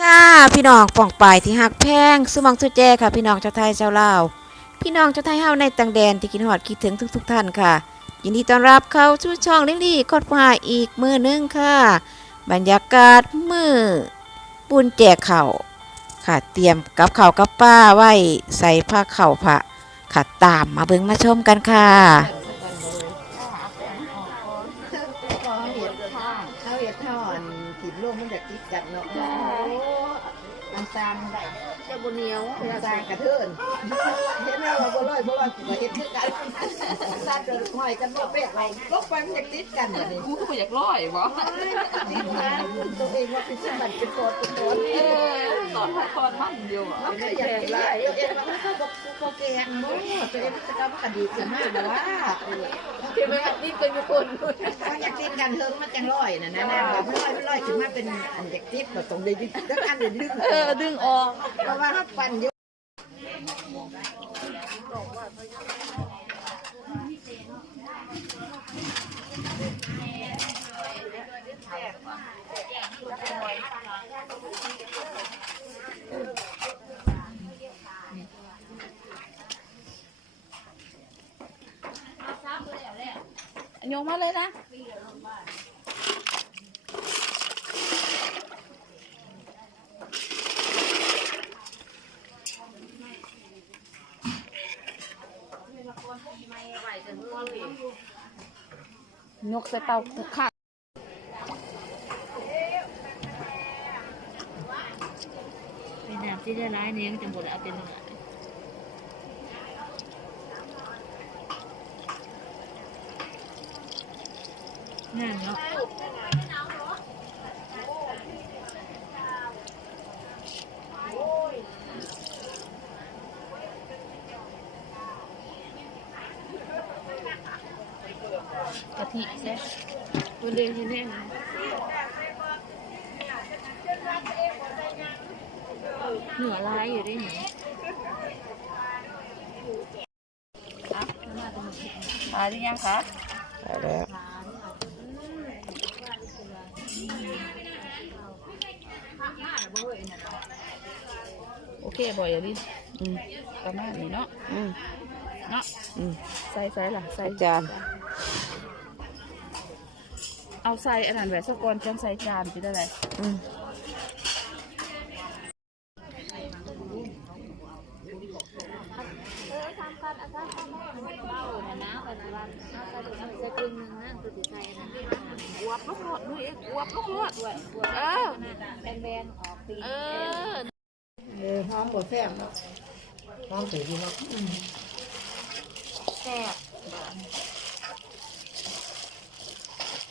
ค่ะพี่น้องป่องปายที่หักแพงสมองสุแจค่ะพี่น้องชาวไทยชาวลาวพี่น้องชาวไทยเฮาในต่างแดนที่กินหอดคิดถึงทุกๆท่านค่ะ ยินดีต้อนรับเข้าสู่ช่องลิลลี่กดมาอีกมือหนึงค่ะ บรรยากาศมือบุญแจกเข่าค่ะเตรียมกับเข่ากับป้าไว้ใส่ผ้าเข่าวพระค่ะตามมาเบิ่งมาชมกันค่ะเขาเห็ดท่อเขาเห็ดท่อนถิ่นโลกมันจะติดกันเนาะ น้ำตาลได้จะ บนเหนียวน้ำตาลกระเทินเห็นไหมว่าบ่ร้อยบ่ร้อยก็เห็ดคือกันน้ำตาลเดินห้อยกันบ่เป๊ะไปลบไปมันจะติดกันแบบนี้กูก็อยากร้อยบ่ติดกันตัวเองว่าเป็นสมบัติเป็นตัวเป็นตัวเออตอนพักตอนมันอยู่อะมันก็อยากกินเองว่าเขาบอกเขาแกงบ่ตัวเองมันจะกระดีขึ้นมากนะว่าเก็บไว้กับนี่กันอยู่คนถ้าอยากกินกันเฮิงมันจังร้อยนะนะนะแบบร้อยร้อยขึ้นมาเป็นอันเด็กติดแบบตรงนี้แล้วอันเดือดดึงเออดึงออกเพราะว่าถ้าปั่นเยอะโยงมาเลยนะยก ใส่เตาค่ะเป็นน้ำที่ได้ร้ายเนี้ยจะหมดเอาเป็นอะไรงานเนาะ กะทิแซ่บวันเดียวที่แน่นะเหนือร้ายอยู่ได้ไหมตายหรือยังคะไปแล้วโอเคบ่อยอะดิอืมประมาณนี้เนาะ อืมเนาะอืมใส่ใส่ล่ะใส่จาน เอาใส่อันนั้นแหวนสกอนจังใส่จานไปได้ไรอืมจะกึ่งหนึ่งนะตัวติดใจนะอวบลูกหลอดด้วยเอ็กอวบลูกหลอดด้วยเออแบนๆออกปีเออ เออหอมบดแซ่บเนาะหอมสีดีเนาะแซ่บ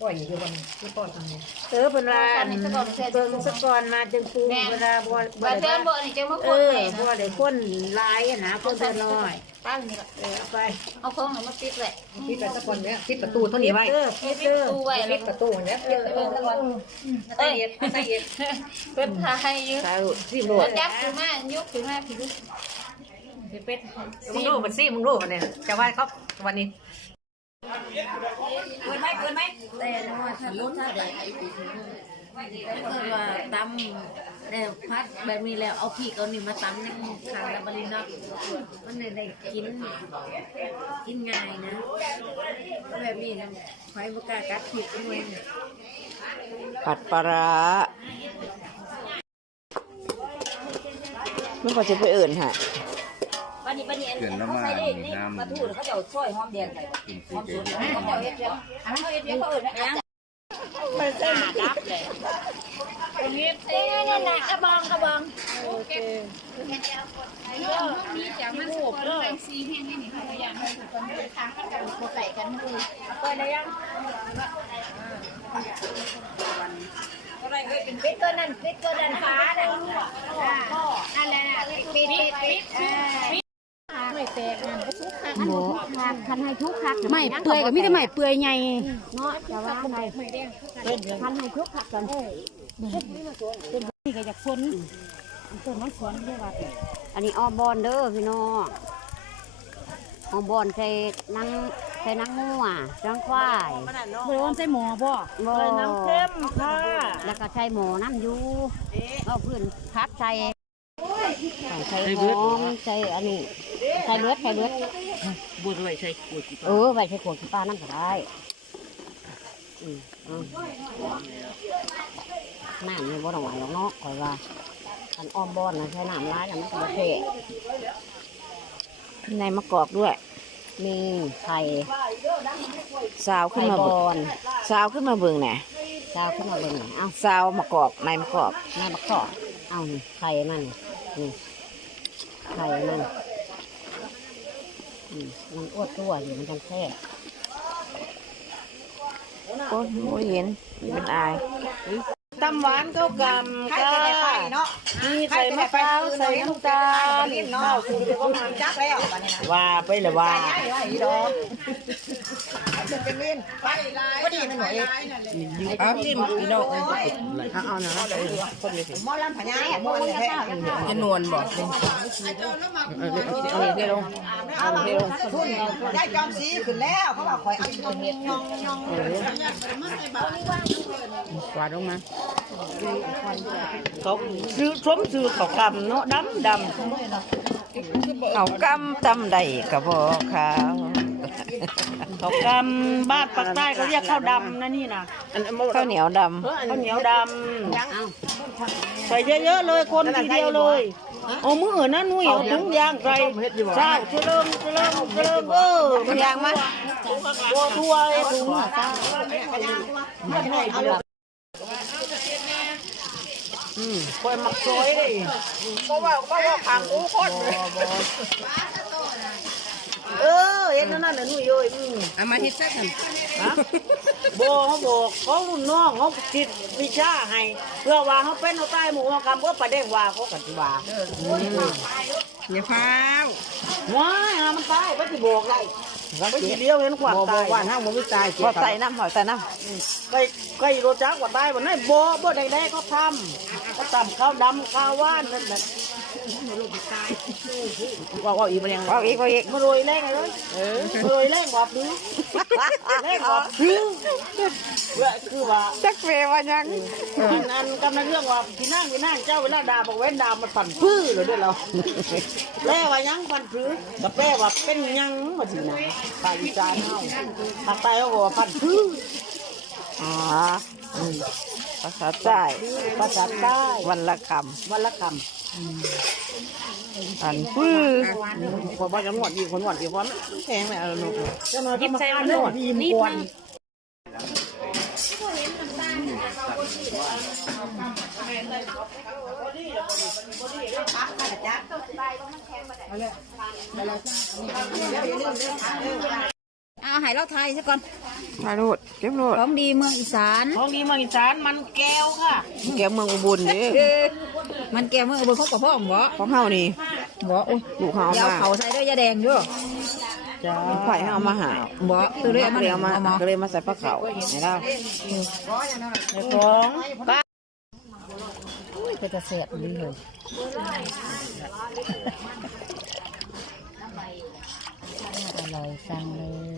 ปล่อยอยู่วันที่ปล่อยทำไงเออเป็นว่าอันเบิ่งสะกอนมาจึงปรุงเวลาบ่บาบ่เดิได้นบ่นี่จะมาเอคนอเลยบ่ได้คนหลายอะนะคนเพิ่นน้อยตั้งนี่ละเออเอาไปเอาของมาปิดเลยที่แต่ตะกอนเนี้ยที่ประตูเท่านี้ไว้เออเฮ็ดเด้อตู้ไว้ปิดประตูเนี้ยปิดประตูตะกอนใส่เย็ดใส่เย็ดเป็นทายอยู่ใส่สิโหลดจับขึ้นมายกขึ้นมาผิว เป็ดมึงรู้มันซี่มึงรู้มันเนี่ยจะว่าเขาวันนี้แต่ว่าถ้าล้นถ้าได้ถ้าเกิดว่าตำแล้วพัดแบบนี้แล้วเอาพริกเอานี่มาตำในคางแล้วบริณักมันได้ได้กินกินง่ายนะแบบนี้นะไฟบ่กล้ากัดพริกด้วยผัดปลาร้าไม่พอจะไปเอื่นฮะ วันนี้วันนี้เปลี่ยนแล้วมามีน้ำมาถูเขาจะเอาซอยหอมแดงใส่กินซีเกเขาจะเฮ็ดเรื่องอันนั้นเขาเฮ็ดเรื่องเขาเอิ้นนะมันเส้นดับเลยตรงนี้เต้นน่ะกระบองกระบองโอเคมีจากมันสูบเลยเป็นซีเพียงนี่นี่เขาพยายามให้ถูกกันทางกันโคไก่กันมือเปิดได้ยังอะไรเอ้ยเป็นปิดตัวนั้นปิดตัวนั้นฟ้าน่ะนั่นแหละปิดปิดปิด ไม่แตกนั่นก็ทุกครั้งทุกครั้งคันให้ทุกครั้งไม่เปื่อยก็มีแต่ไม่เปื่อยใหญ่เนาะแต่ว่าไม่ไม่ได้คันให้ทุกครั้งกันนี่ก็อยากฝนส่วนมันสวนเรียกว่าอันนี้ออบอนเด้อพี่น้องออบอนใส่นังใส่น้ำงัวจ้องควายบ่ได้ว่าใส่หมอบ่บ่น้ำเข้มค่ะแล้วก็ใส่หมูน้ำอยูเอาพื้นพัดใส่ใส่หอมใส่อันนี้ ใส่เลือดใส่เลือดบ่ด้วยใส่ขวดเออไว้ใส่ขวดขี้ปลานั่นก็ได้อืมเอาน้ำนี่บ่ต้องหวานหรอกเนาะคอยว่าอันอ้อมบอนนะใช้น้ำร้ายอย่างนั้นก็บ่เท่ในมะกอกด้วย มีไข่สาวขึ้นไข่มาบเบิ่งอนสาวขึ้นมาเบิ่งแหน่เจ้าขึ้นมาเบิ่งหน่อยเอาสาวมะกอกในมะกอกแม่บักกอก เอานี่ไข่มันนี่ไข่มัน อืมมันอ้วนตัวอยู่มันจังแท้โอ้ยโอ้ยเห็นเป็นอายตำหวานเข้ากำใครค่ะจะได้ไปเนาะมีใส่มะพร้าวใส่น้ำตาลเนาะคือก็มาจักแล้วบัดนี้นะว่าไปละว่า เป็นวินไปก็ดีมันหน่อยเอาที่พี่น้องเอานะหมอลำพญาหมอลำแท้จะนวลบ่เอาเดี๋ยวลงเอาเดี๋ยวทุนได้จอมสีขึ้นแล้วเขาบอกคอยเอาตรงนี้ยองยองกวาดลงมาเขาซื้อสมซื้อเขากำเนาะดำดำเอากำจำได้ก็บ่ขาว เขากำบ้านปากใต้เขาเรียกข้าวดำนะนี่นะข้าวเหนียวดข้าวเหนียวดำใส่เยอะๆเลยคนทีเดียวเลยเอามือนะนุ่ยเอาถุงยางใส่ใช่เฉลิมเฉลิมเฉลิมเออำมันยางมาตัวทั่วไอ้ถุงอืมคอยมักซอยเลยเพราะว่าเพราะว่าขังอู้คน เออเห็นนั่นน่ะนุ่ยเอ้ยอืมเอามาฮิตสักหนึ่งฮะบอกเขาบอกเขารุ่นน้องเขาจิตวิชาให้เพื่อว่าเขาเป็นเขาใต้หมู่เขาคำเพื่อประเด็นว่าเขากันว่าอย่าพาวว้ายหามันตายไปที่บอกได้ไปทีเดียวเห็นความตายว่าห้างมันไม่ตายพอใส่น้ำพอใส่น้ใกล้ใกล้โรจักว่าตายวันนั้นบ่บ่ได้ได้เขาทำเขาทำข้าวดำข้าวว่านนั่นแหละ ว่าว่าอีกมันยังำเอาอีกเอาอีกมาโรยแรงเลยเออโรยแรงกว่าพื้นแรงกว่าพื้นเว้ยคือว่าจักเฟว่ายังอันอันกำลังเรื่องว่าพี่นั่งพี่นั่งเจ้าเวลาด่าบอกเว้นด่ามันปั่นพื้นเลยด้วยเราแปลว่ายังปั่นพื้นกับแปลว่าเป็นยังมาสินะภาคอีสานเฮาภาคใต้เขาก็ว่าปั่นพื้นอ๋ออืมภาษาใต้ภาษาใต้วันละควันละคำ อันพื้อำพอว่าจะงวดอีคนงวดอีคนแพงเลยเอาหนูจะมายิ้มใส่มันงวดยิ้มกวนเอาให้เราไทยซะก่อนมาโลดเก็บโลดของดีเมืองอีสานของดีเมืองอีสานมันแก้วค่ะแกวเมืองอุบลนี่มันแก้วเมืองอุบลเขากับพ่อหมอของเฮานี่หมอโอ้ยลูกเขาเอายาวมาเขาใส่ด้วยยาแดงอยู่จ้าไข่เอามาหาหมอตัวเรียกมาก็เลยเอาเอามามาหมอก็เลยมาใส่ปลาเขาให้เราของป้าเป็นกระเสดดีเลยอร่อยจังเลยอย่า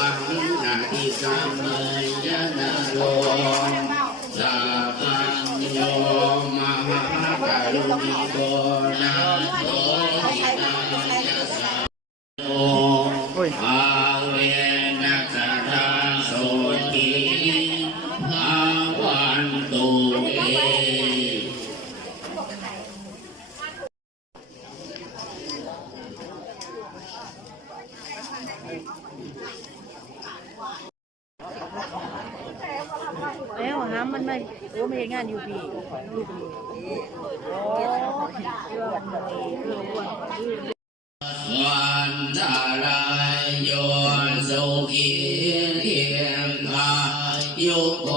ขังนาทิสัมเมยนาโลสัพพังโยมหากรุณิโกนา มันไม่โอ้ไม่งานอยู่พี่โอ้วันตารายโยสุขีเทียนทายุก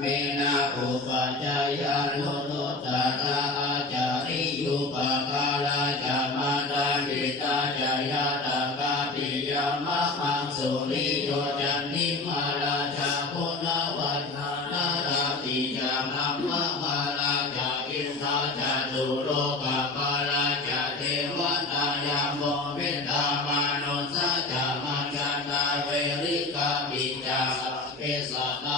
เมนาอุปจายานุโนตตาอาจาริยุปกาลาจามาดาลิตาจายาตากาปิยามะมังสุริโยจันนิมาลาจาโคนาวัฒนานาราปิยามะมะมาลาจาอินทาจาตุโลกาปาลาจาเทวตายามโมเวตามานุสัจามาจันตาเวริกาปิจาเปสัตา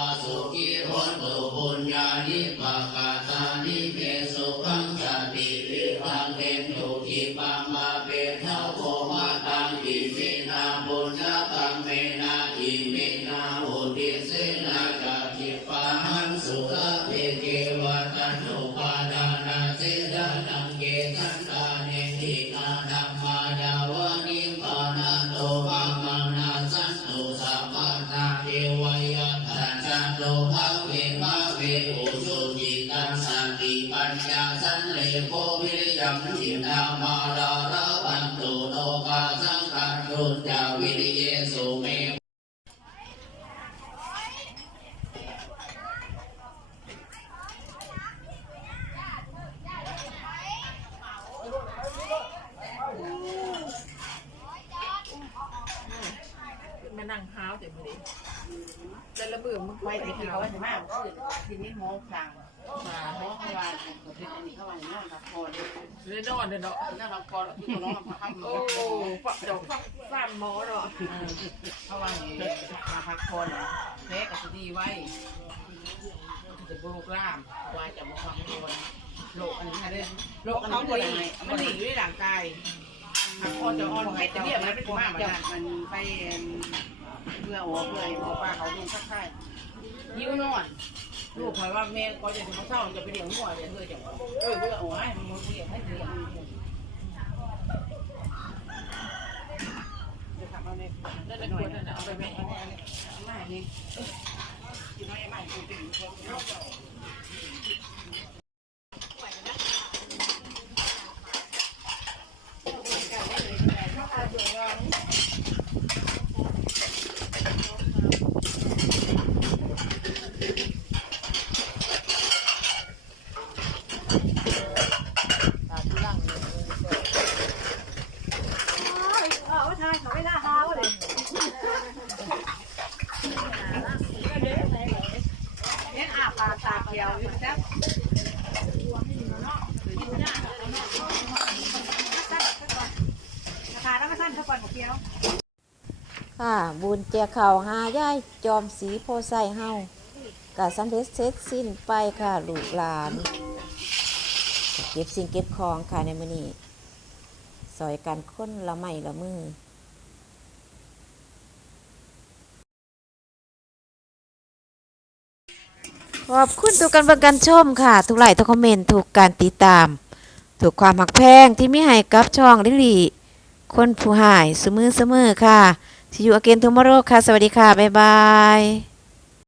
ระเบิดมันไปที่เขาใช่ไหมทีนี้หมอสั่งมาเพราะว่าเป็นอันนี้เข้ามาในนอนละครเลยนอนเลยเนาะนอนละครที่เขาร้องพักโอ้ฝักดอกฝักฟ้ามหมอเนาะเข้ามาอย่างนี้มาพักคอนแพ้กับดีไว้จะโรคล่ามว่าจะมาฟังคนโรคอันนี้ค่ะเด้โรคอันนี้คนไหนมันหนีอยู่ในร่างกายพักคอนจะอ่อนเพชรจะเรียบแล้วเป็นมากมันไป เพื่อหัวเพื่อหัวปลาเขาดูสักค่ายยิ้วนอนลูกคอยว่าแม่ก็จะเศร้าจะไปเลี้ยงหัวเลยเธอจะเออเพื่อเอาไว้มันเลี้ยงให้เลี้ยเอาเนี่ยแล้วจะควรเอาไปแม่ไม่นี่กินน้อยไม่กินถึงากตาเดียวอยู่จ้ะค่ะบุญแจกข่าวหาย่ายจอมสีโพไซเฮาก็สำเร็จเสร็จสิ้นไปค่ะลูกหลาน เก็บสิ่งเก็บของค่ะในมื้อนี้ซอยกันคนละไม้ละมือ ขอบคุณทุกการเบิ่งการชมค่ะ ทุกไลค์ทุกคอมเมนต์ทุกการติดตาม ถูกความหักแพงที่มิให้กับช่องลิลี่คนผู้หายเสมอเสมอๆค่ะที่อยู่อเกนทุมโรค่ะ สวัสดีค่ะ บ๊ายบาย